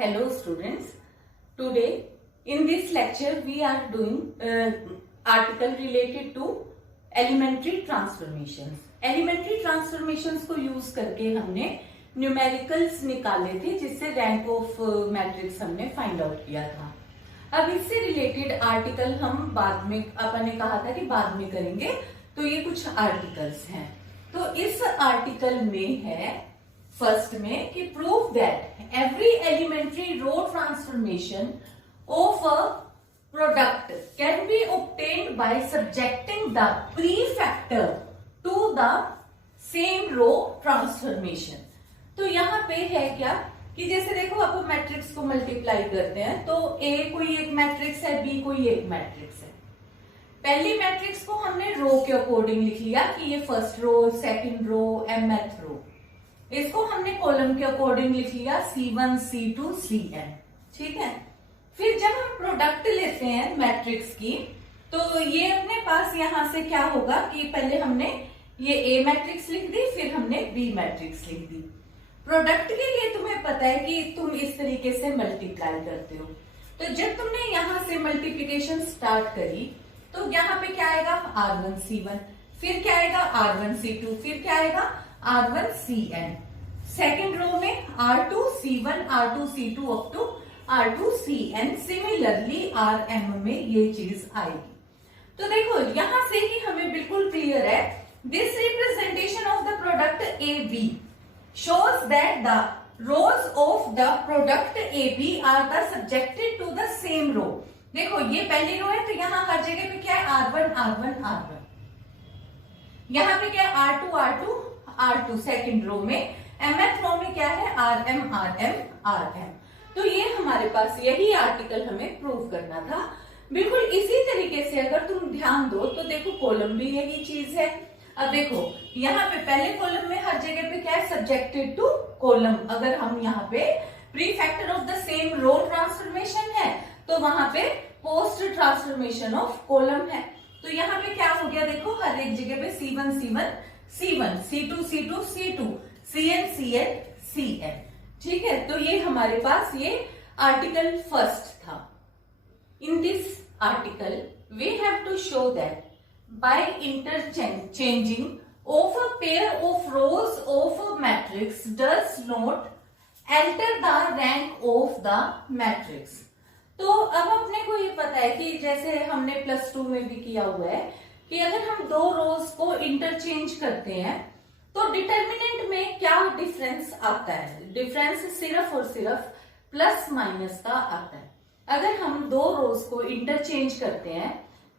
Hello students, today in this lecture we are doing article related to elementary transformations. Elementary transformations को use करके हमने numericals निकाले थे जिससे रैंक ऑफ मैट्रिक्स हमने फाइंड आउट किया था। अब इससे रिलेटेड आर्टिकल हम बाद में, अपन ने कहा था कि बाद में करेंगे, तो ये कुछ आर्टिकल्स हैं। तो इस आर्टिकल में है फर्स्ट में कि prove that every elementary row transformation of a product can be obtained by subjecting the prefactor to the same row transformation. तो यहाँ पे है क्या कि जैसे देखो आप मैट्रिक्स को मल्टीप्लाई करते हैं तो ए कोई एक मैट्रिक्स है, बी कोई एक मैट्रिक्स है। पहली मैट्रिक्स को हमने रो के अकॉर्डिंग लिख लिया कि ये first row, second row, mth row. इसको हमने कॉलम के अकॉर्डिंग लिख लिया C1, C2, Cn। ठीक है। फिर जब हम प्रोडक्ट लेते हैं मैट्रिक्स की तो ये अपने पास यहां से क्या होगा कि पहले हमने ये A मैट्रिक्स लिख दी, फिर हमने B मैट्रिक्स लिख दी। प्रोडक्ट के लिए तुम्हें पता है कि तुम इस तरीके से मल्टीप्लाई करते हो। तो जब तुमने यहां से मल्टीप्लिकेशन स्टार्ट करी तो यहाँ पे क्या आएगा R1 C1, फिर क्या आएगा R1 C2, फिर क्या आएगा R1 Cn। सेकेंड रो में R2 C1, R2 C2 up to R2 Cn। Similarly Rm में ये चीज आएगी। तो देखो यहां से ही हमें बिल्कुल क्लियर है, this representation of the product AB shows that the rows of the product AB are the subjected to the same row। देखो ये पहली रो है तो यहाँ हर जगह पे क्या है R1 R1 R1, यहाँ पे क्या है R2 R2 R2। Second row में mth रो में क्या है Rm Rm Rm। तो ये हमारे पास यही आर्टिकल हमें प्रूव करना था। बिल्कुल इसी तरीके से अगर तुम ध्यान दो तो देखो कॉलम भी यही चीज है। अब देखो यहाँ पे पहले कॉलम में हर जगह पे क्या है सब्जेक्टेड टू कॉलम। अगर हम यहाँ पे prefactor of the same row transformation है तो वहां पे पोस्ट ट्रांसफॉर्मेशन ऑफ कॉलम है। तो यहाँ पे क्या हो गया देखो हर एक जगह पे C1 C1 C1, C2 C2 C2, Cn Cn Cn। ठीक है। तो ये हमारे पास ये आर्टिकल फर्स्ट था। In this article we have to show that by interchanging of a pair of rows of a matrix does not alter the rank of the matrix। तो अब अपने को ये पता है कि जैसे हमने +2 में भी किया हुआ है कि अगर हम दो रोज को इंटरचेंज करते हैं तो डिटर्मिनेंट में क्या डिफरेंस आता है। डिफरेंस सिर्फ और सिर्फ प्लस माइनस का आता है। अगर हम दो रोज को इंटरचेंज करते हैं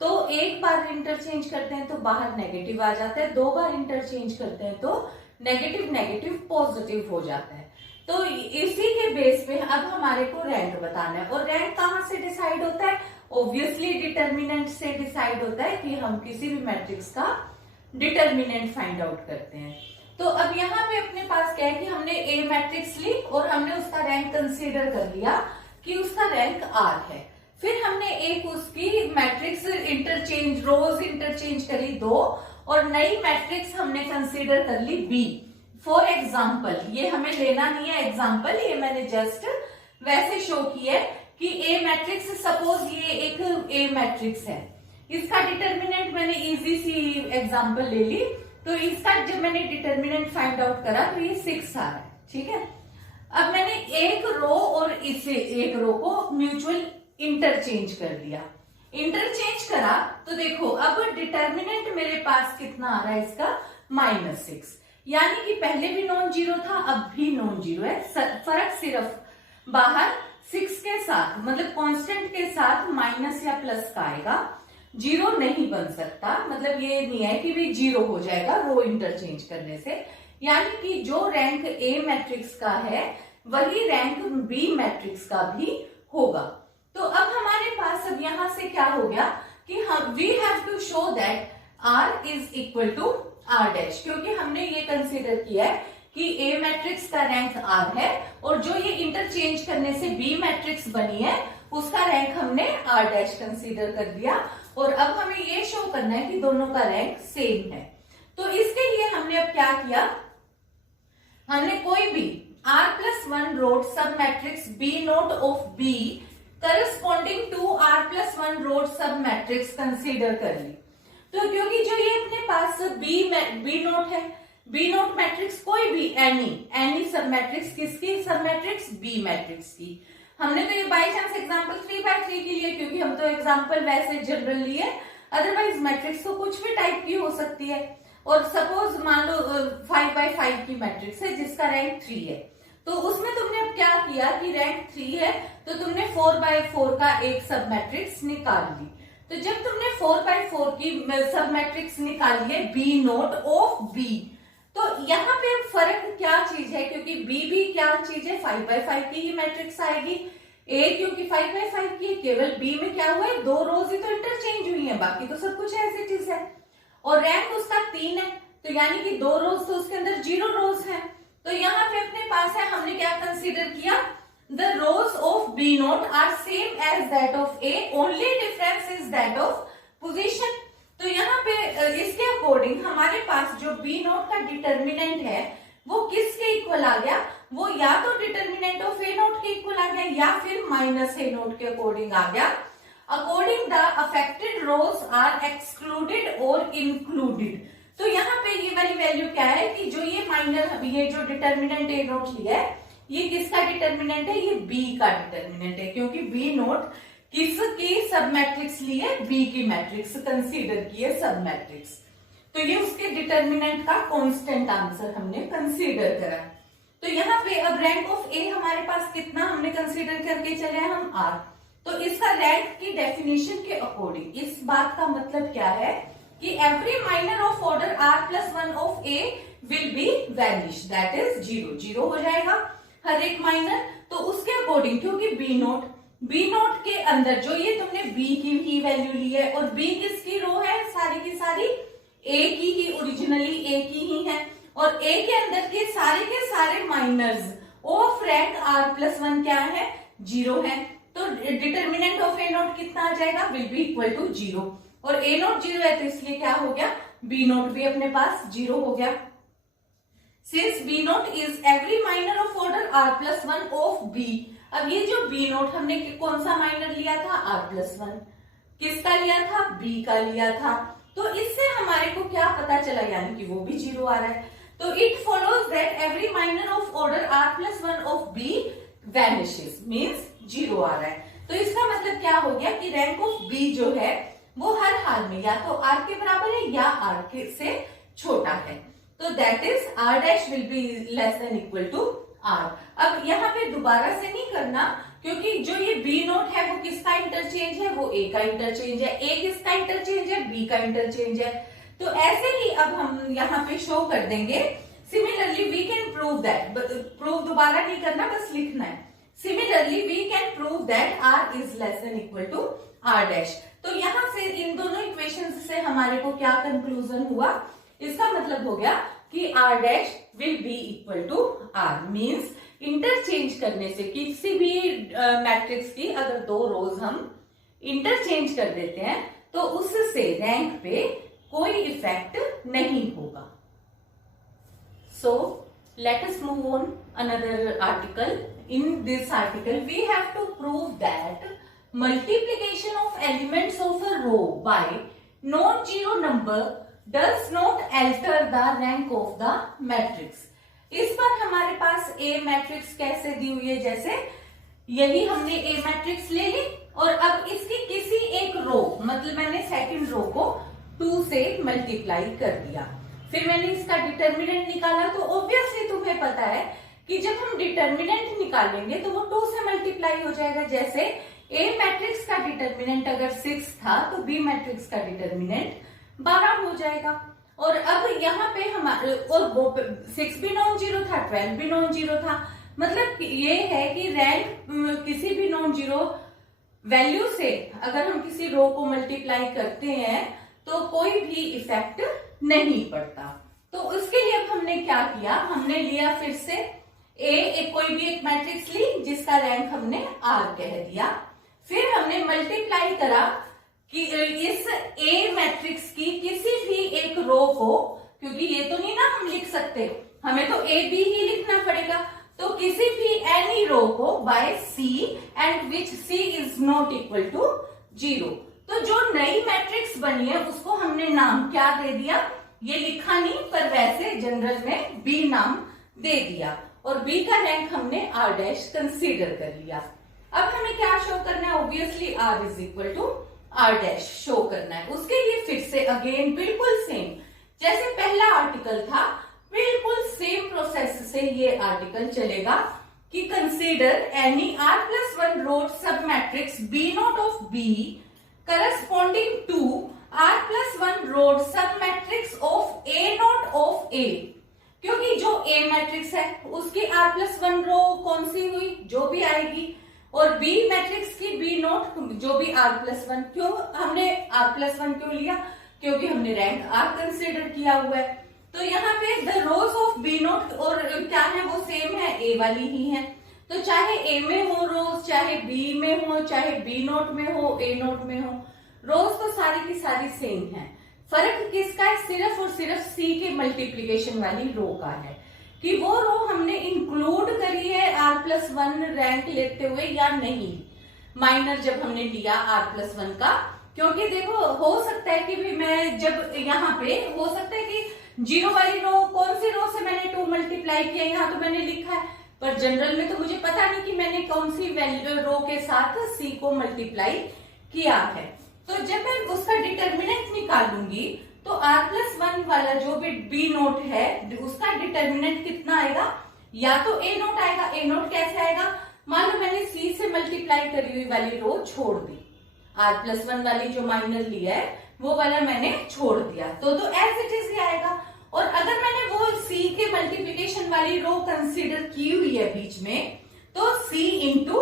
तो एक बार इंटरचेंज करते हैं तो बाहर नेगेटिव आ जाता है, दो बार इंटरचेंज करते हैं तो नेगेटिव नेगेटिव पॉजिटिव हो जाता है। तो इसी के बेस पे अब हमारे को रैंक बताना है। और रैंक कहाँ से डिसाइड होता है? ऑब्वियसली डिटर्मिनेंट से डिसाइड होता है कि हम किसी भी मैट्रिक्स का डिटर्मिनेंट फाइंड आउट करते हैं। तो अब यहाँ पे अपने पास क्या है कि हमने ए मैट्रिक्स ली और हमने उसका रैंक कंसीडर कर लिया कि उसका रैंक R है। फिर हमने एक उसकी मैट्रिक्स इंटरचेंज, रोज इंटरचेंज करी 2 और नई मैट्रिक्स हमने कंसीडर कर ली B। फॉर एग्जाम्पल, ये हमें लेना नहीं है एग्जाम्पल, ये मैंने जस्ट वैसे शो किया है कि A मैट्रिक्स, सपोज ये एक A मैट्रिक्स है, इसका डिटर्मिनेंट मैंने इजी सी एग्जाम्पल ले ली। तो इसका जब मैंने डिटर्मिनेंट फाइंड आउट करा तो ये 6 आ रहा है। ठीक है। अब मैंने एक रो और इसे एक रो को म्यूचुअल इंटरचेंज कर दिया। इंटरचेंज करा तो देखो अब डिटर्मिनेंट मेरे पास कितना आ रहा है इसका -6, यानी कि पहले भी नॉन जीरो था अब भी नॉन जीरो है। फर्क सिर्फ बाहर 6 के साथ, मतलब कांस्टेंट के साथ माइनस या प्लस का आएगा, जीरो नहीं बन सकता। मतलब ये नहीं है कि भी जीरो हो जाएगा रो इंटरचेंज करने से। यानी कि जो रैंक ए मैट्रिक्स का है वही रैंक बी मैट्रिक्स का भी होगा। तो अब हमारे पास अब यहां से क्या हो गया कि हम we have to show that R is equal to R dash, क्योंकि हमने ये कंसीडर किया है कि A मैट्रिक्स का रैंक R है और जो ये इंटरचेंज करने से B मैट्रिक्स बनी है उसका रैंक हमने R डैश कंसीडर कर दिया। और अब हमें ये शो करना है कि दोनों का रैंक सेम है। तो इसके लिए हमने अब क्या किया, हमने कोई भी R+1 road submatrix B naught of B corresponding to R+1 road submatrix consider कर ली। तो क्योंकि जो ये अपने पास B नोट है, B नोट मैट्रिक्स कोई भी एनी सब मैट्रिक्स, किसकी सब मैट्रिक्स? B मैट्रिक्स की। हमने तो ये बाई चांस एग्जाम्पल 3x3 के लिए, क्योंकि हम तो एग्जाम्पल वैसे जनरल लिए, अदरवाइज मैट्रिक्स तो कुछ भी टाइप की हो सकती है। और सपोज मान लो 5x5 की मैट्रिक्स है जिसका रैंक 3 है, तो उसमें तुमने अब क्या किया कि रैंक 3 है तो तुमने 4x4 का एक सब मैट्रिक्स निकाल ली। तो जब तुमने 4x4 की सब मैट्रिक्स निकाली है बी नोट ऑफ बी, तो यहाँ पे फर्क क्या चीज है, क्योंकि बी भी क्या चीज है, 5x5 की ही मैट्रिक्स आएगी। ए क्योंकि 5x5 की, केवल बी में क्या हुआ है, 2 रोज ही तो इंटरचेंज हुई है, बाकी तो सब कुछ ऐसी चीज है। और रैंक उसका 3 है, तो यानी कि 2 रोज तो उसके अंदर 0 रोज है। तो यहाँ पे अपने पास है, हमने क्या कंसीडर किया, the rows of B not are same as that of A, only difference is that of position. तो यहाँ पे इसके अकॉर्डिंग हमारे पास जो बी नोट का डिटर्मिनेंट है वो किसके इक्वल आ गया, वो या तो डिटर्मिनेंट ऑफ ए नोट के इक्वल आ गया या फिर माइनस ए नोट के अकॉर्डिंग आ गया। According the affected rows are excluded और इंक्लूडेड। तो यहाँ पे ये वाली वैल्यू क्या है कि जो ये जो डिटर्मिनेंट ए नोट लिया है, ये किसका डिटर्मिनेंट है, ये बी का डिटर्मिनेंट है, क्योंकि बी नोट किसकी सब मैट्रिक्स ली है, बी की मैट्रिक्स कंसीडर की है सब मैट्रिक्स। तो ये उसके डिटर्मिनेंट का कांस्टेंट आंसर हमने कंसीडर करा। तो यहाँ पे अब रैंक ऑफ ए हमारे पास कितना हमने कंसीडर करके चले हैं हम, आर। तो इसका रैंक की डेफिनेशन के अकॉर्डिंग इस बात का मतलब क्या है कि every minor of order R+1 of A will be vanish, that is 0 हो जाएगा हर एक माइनर। तो उसके अकॉर्डिंग क्योंकि बी नोट के अंदर जो ये तुमने बी की ही वैल्यू ली है, और बी किसकी रो है, सारी की सारी ए की ही, ओरिजिनली ए की ही है, और ए के अंदर के सारे माइनर्स ऑफ रैंक R+1 क्या है, 0 है। तो डिटर्मिनेंट ऑफ ए नोट कितना आ जाएगा, विल बी इक्वल टू 0, और ए नोट 0 है तो इसलिए क्या हो गया, बी नोट भी अपने पास 0 हो गया। Since B naught is every minor of order R+1 of B. अब ये जो बी नोट हमने कौन सा माइनर लिया था, R+1, किसका लिया था, बी का लिया था। तो इससे हमारे को क्या पता चला, यानी कि वो भी 0 आ रहा है। तो it follows that every minor of order R+1 of B vanishes, means 0 आ रहा है। तो इसका मतलब क्या हो गया कि रैंक ऑफ बी जो है वो हर हाल में या तो आर के बराबर है या आर के से छोटा है। तो that is R dash will be less than equal to R. अब यहाँ पे दोबारा से नहीं करना, क्योंकि जो ये बी नोट है वो किसका इंटरचेंज है, वो ए का इंटरचेंज है, ए किसका इंटरचेंज है, बी का इंटरचेंज है। तो ऐसे ही अब हम यहाँ पे शो कर देंगे। Similarly we can prove that, prove दोबारा नहीं करना, बस लिखना है। Similarly we can prove that R is less than equal to R dash. तो यहाँ से इन दोनों इक्वेशन से हमारे को क्या कंक्लूजन हुआ, इसका मतलब हो गया कि R dash will be equal to R, means interchange करने से किसी भी मैट्रिक्स की अगर 2 रोज हम इंटरचेंज कर देते हैं तो उससे रैंक पे कोई इफेक्ट नहीं होगा। So let us move on another article. In this article, we have to prove that multiplication of elements of a row by non-zero number does not alter the rank of the matrix. इस पर हमारे पास A matrix कैसे दी हुई है, जैसे यही हमने A matrix ले ली और अब इसकी किसी एक रो, मतलब मैंने सेकंड रो को 2 से मल्टीप्लाई कर दिया, फिर मैंने इसका डिटर्मिनेंट निकाला। तो ऑब्वियसली तुम्हें पता है कि जब हम डिटर्मिनेंट निकालेंगे तो वो 2 से मल्टीप्लाई हो जाएगा। जैसे ए मैट्रिक्स का डिटर्मिनेंट अगर 6 था तो बी मैट्रिक्स का डिटर्मिनेंट 12 हो जाएगा। और अब यहाँ पे हमारे, और 6 भी नॉन जीरो था, 12 भी नॉन जीरो था, मतलब ये है कि रैंक किसी भी नॉन जीरो वैल्यू से अगर हम किसी रो को मल्टीप्लाई करते हैं तो कोई भी इफेक्ट नहीं पड़ता। तो उसके लिए अब हमने क्या किया, हमने लिया फिर से कोई भी एक मैट्रिक्स ली जिसका रैंक हमने आर कह दिया, फिर हमने मल्टीप्लाई करा कि इस ए मैट्रिक्स की किसी भी एक रो को, क्योंकि ये तो नहीं ना हम लिख सकते, हमें तो ए बी ही लिखना पड़ेगा, तो किसी भी एनी रो को by C and which C is not equal to 0। तो जो नई मैट्रिक्स बनी है उसको हमने नाम क्या दे दिया, ये लिखा नहीं पर वैसे जनरल में बी नाम दे दिया, और बी का रैंक हमने R डैश कंसीडर कर लिया। अब हमें क्या शो करना है, obviously R is equal to R dash show करना है। उसके लिए फिर से अगेन बिल्कुल सेम जैसे पहला आर्टिकल था, बिल्कुल सेम प्रोसेस से ये आर्टिकल चलेगा कि consider any R+1 rowed sub matrix B naught of B corresponding to R+1 rowed sub matrix of A naught of A। क्योंकि जो A मैट्रिक्स है उसकी R+1 रो कौन सी हुई, जो भी आएगी, और B मैट्रिक्स की B नॉट जो भी R+1। क्यों हमने R+1 क्यों लिया, क्योंकि हमने रैंक R कंसिडर किया हुआ है। तो यहाँ पे the rows of B not और क्या है, वो सेम है, A वाली ही है। तो चाहे A में हो रोज, चाहे B में हो, चाहे B नॉट में हो, A नॉट में हो, रोज तो सारी की सारी सेम है। फर्क किसका है, सिर्फ और सिर्फ C के मल्टीप्लीकेशन वाली रो का है कि वो रो हमने इंक्लूड करी है R+1 रैंक लेते हुए या नहीं, माइनर जब हमने लिया R+1 का। क्योंकि देखो हो सकता है कि भी मैं जब यहाँ पे हो सकता है कि 0 वाली रो, कौन सी रो से मैंने 2 मल्टीप्लाई किया, यहाँ तो मैंने लिखा है, पर जनरल में तो मुझे पता नहीं कि मैंने कौन सी वैल्यू रो के साथ C को मल्टीप्लाई किया है। तो जब मैं उसका डिटर्मिनेंट निकालूंगी तो R+1 वाला जो भी B नोट है उसका डिटर्मिनेंट कितना आएगा, या तो A नोट आएगा। A नोट कैसे आएगा, मान लो मैंने C से मल्टीप्लाई करी हुई वाली रो छोड़ दी, R+1 वाली जो माइनर लिया है वो वाला मैंने छोड़ दिया, तो एज इट इज ही आएगा। और अगर मैंने वो C के मल्टीप्लीकेशन वाली रो कंसीडर की हुई है बीच में, तो C into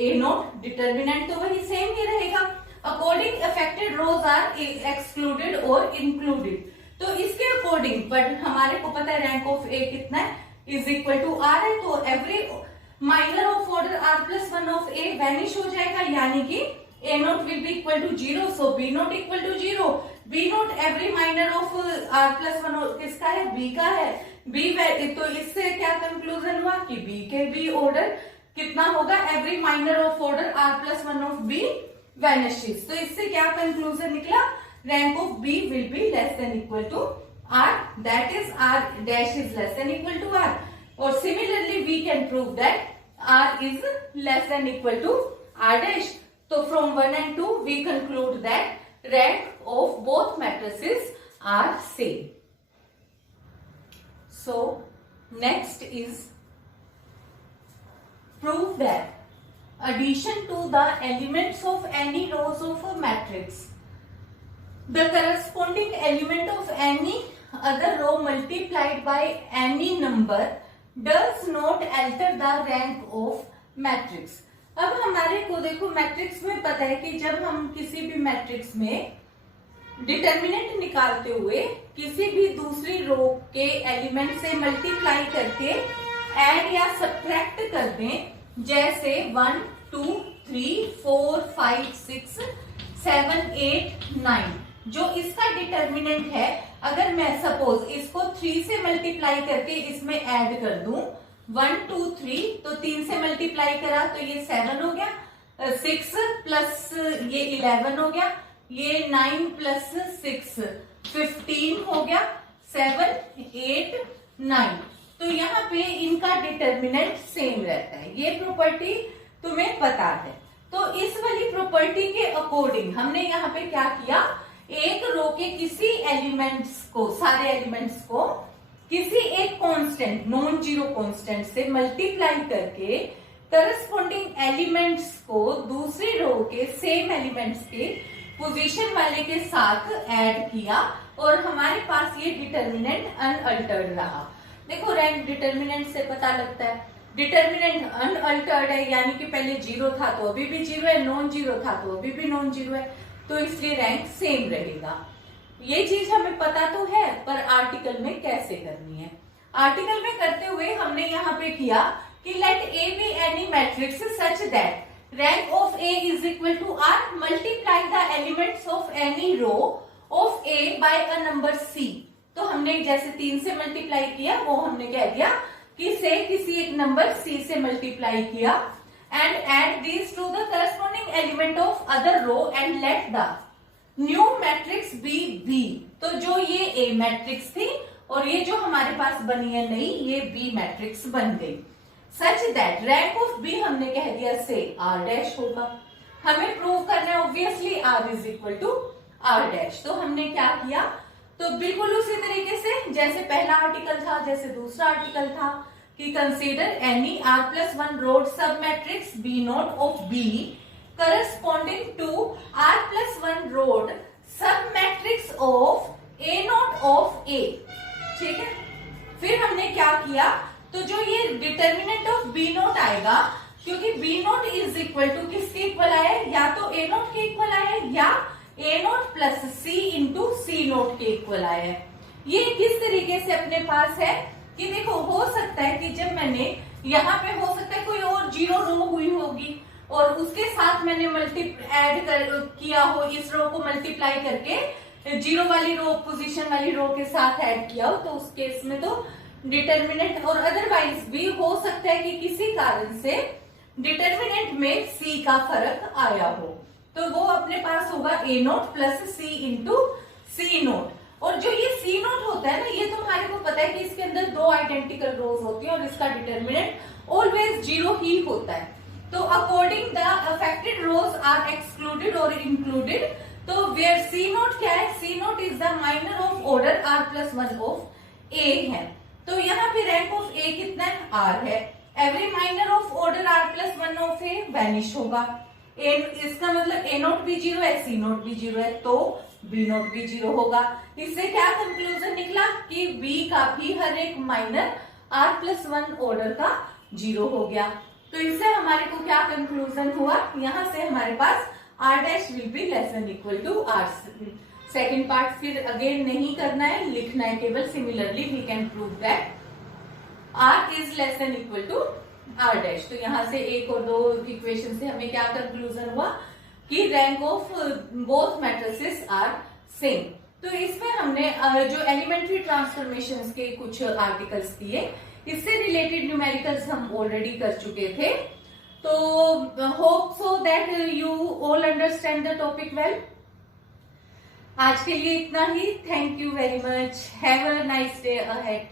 A naught, determinant तो वही सेम ही रहेगा। According affected rows are excluded और इंक्लूडेड, तो इसके अकॉर्डिंग, बट हमारे को पता है रैंक ऑफ A कितना है, इज इक्वल टू R है, तो every minor of order R+1 of A vanish हो जाएगा, यानी कि A naught will be equal to 0, so B naught equal to 0। B naught every minor of R+1 किसका है, B का है। B तो इससे क्या कंक्लूजन हुआ कि B के B ऑर्डर कितना होगा, every minor of order R+1 of B vanishes. तो इससे क्या कंक्लूजन निकला, rank of B will be less than equal to R, that is R dash is less than equal to R। और similarly we can prove that R is less than equal to R dash. तो from 1 and 2 we conclude that rank of both matrices are same. So next is prove that addition to the elements of any rows of a matrix, the corresponding element of any other row multiplied by any number does not alter the rank of matrix. अब हमारे को देखो matrix में पता है कि जब हम किसी भी मैट्रिक्स में डिटर्मिनेंट निकालते हुए किसी भी दूसरी रो के एलिमेंट से मल्टीप्लाई करके ऐड या सब्ट्रैक्ट कर दें, जैसे 1 2 3 4 5 6 7 8 9, जो इसका डिटर्मिनेंट है, अगर मैं सपोज इसको 3 से मल्टीप्लाई करके इसमें ऐड कर दूं, 1 2 3, तो 3 से मल्टीप्लाई करा तो ये 7 हो गया, 6 प्लस ये 11 हो गया, ये 9 प्लस 6 15 हो गया, 7 8 9। तो यहाँ पे इनका डिटर्मिनेंट सेम रहता है, ये प्रॉपर्टी तुम्हें पता है। तो इस वाली प्रॉपर्टी के अकॉर्डिंग हमने यहाँ पे क्या किया, एक रो के किसी एलिमेंट्स को, सारे एलिमेंट्स को किसी एक कांस्टेंट, नॉन जीरो कांस्टेंट से मल्टीप्लाई करके करस्पॉन्डिंग एलिमेंट्स को दूसरी रो के सेम एलिमेंट्स के पोजीशन वाले के साथ ऐड किया, और हमारे पास ये डिटर्मिनेंट अनअल्टर्ड रहा। देखो रैंक डिटर्मिनेंट से पता लगता है, डिटर्मिनेंट अनअल्टर्ड है, यानी कि पहले 0 था तो अभी भी 0 है, नॉन जीरो था तो अभी भी नॉन जीरो है, तो इसलिए रैंक सेम रहेगा। ये चीज हमें पता तो है, पर आर्टिकल में कैसे करनी है। आर्टिकल में करते हुए हमने यहाँ पे किया कि let A be any matrix such that rank of A is equal to R, multiply the elements of any row of A by a number C। तो हमने जैसे 3 से मल्टीप्लाई किया, वो हमने कह दिया कि से किसी एक नंबर c से मल्टीप्लाई किया and add these to the corresponding element of other row and let the new matrix be B. तो जो ये ए मैट्रिक्स थी और ये जो हमारे पास बनी है नई, ये बी मैट्रिक्स बन गई। Such that rank of B हमने कह दिया से आर डैश होगा। हमें प्रूव करना है obviously R is equal to R dash. तो हमने क्या किया, तो बिल्कुल उसी तरीके से जैसे पहला आर्टिकल था, जैसे दूसरा आर्टिकल था कि consider any R plus one rowed sub matrix B naught of B corresponding to R plus one rowed sub matrix of A naught of A. ठीक है, फिर हमने क्या किया, तो जो ये डिटर्मिनेंट ऑफ बी नोट आएगा, क्योंकि B naught is equal to किसके इक्वल आया है, या तो ए नोट के इक्वल आया है या ए नोट प्लस सी इंटू सी नोट के इक्वल आया है। ये किस तरीके से अपने पास है कि देखो, हो सकता है कि जब मैंने यहाँ पे हो सकता है कोई और जीरो रो हुई होगी और उसके साथ मैंने किया हो, इस रो को मल्टीप्लाई करके जीरो वाली रो पोजीशन वाली रो के साथ ऐड किया हो, तो उस केस में तो डिटर्मिनेंट, और अदरवाइज भी हो सकता है कि किसी कारण से डिटर्मिनेंट में सी का फर्क आया हो, तो वो अपने पास होगा ए नोट प्लस सी इंटू सी नोट। और जो ये सी नोट होता है ना, ये तुम्हारे को पता है कि इसके अंदर दो आइडेंटिकल रोज होती है और इसका डिटर्मिनेंट ऑलवेज जीरो ही होता है। तो according the affected rows are excluded और इंक्लूडेड, तो वेयर सी नोट क्या है, C naught is the minor of order R plus one of A है। तो यहाँ पे रैंक ऑफ ए कितना है, आर है। Every minor of order R plus one of A vanish होगा। ए, इसका मतलब ए नोट भी जीरो है, सी नोट भी जीरो है, तो बी नोट भी जीरो होगा। इससे क्या कंक्लूजन निकला कि बी का भी हर एक minor R plus one order का जीरो हो गया। तो इससे हमारे को क्या कंक्लूजन हुआ, यहाँ से हमारे पास R dash will be less than equal to R. Second part फिर अगेन नहीं करना है, लिखना है केवल। Similarly we can prove that R is less than equal to R dash. तो यहाँ से एक और दो इक्वेशन से हमें क्या कंक्लूजन हुआ कि rank of both matrices are same. तो इसमें हमने जो एलिमेंट्री ट्रांसफॉर्मेशंस के कुछ आर्टिकल्स दिए, इससे रिलेटेड न्यूमेरिकल्स हम ऑलरेडी कर चुके थे। तो hope so that you all understand the topic well. आज के लिए इतना ही। Thank you very much. Have a nice day ahead.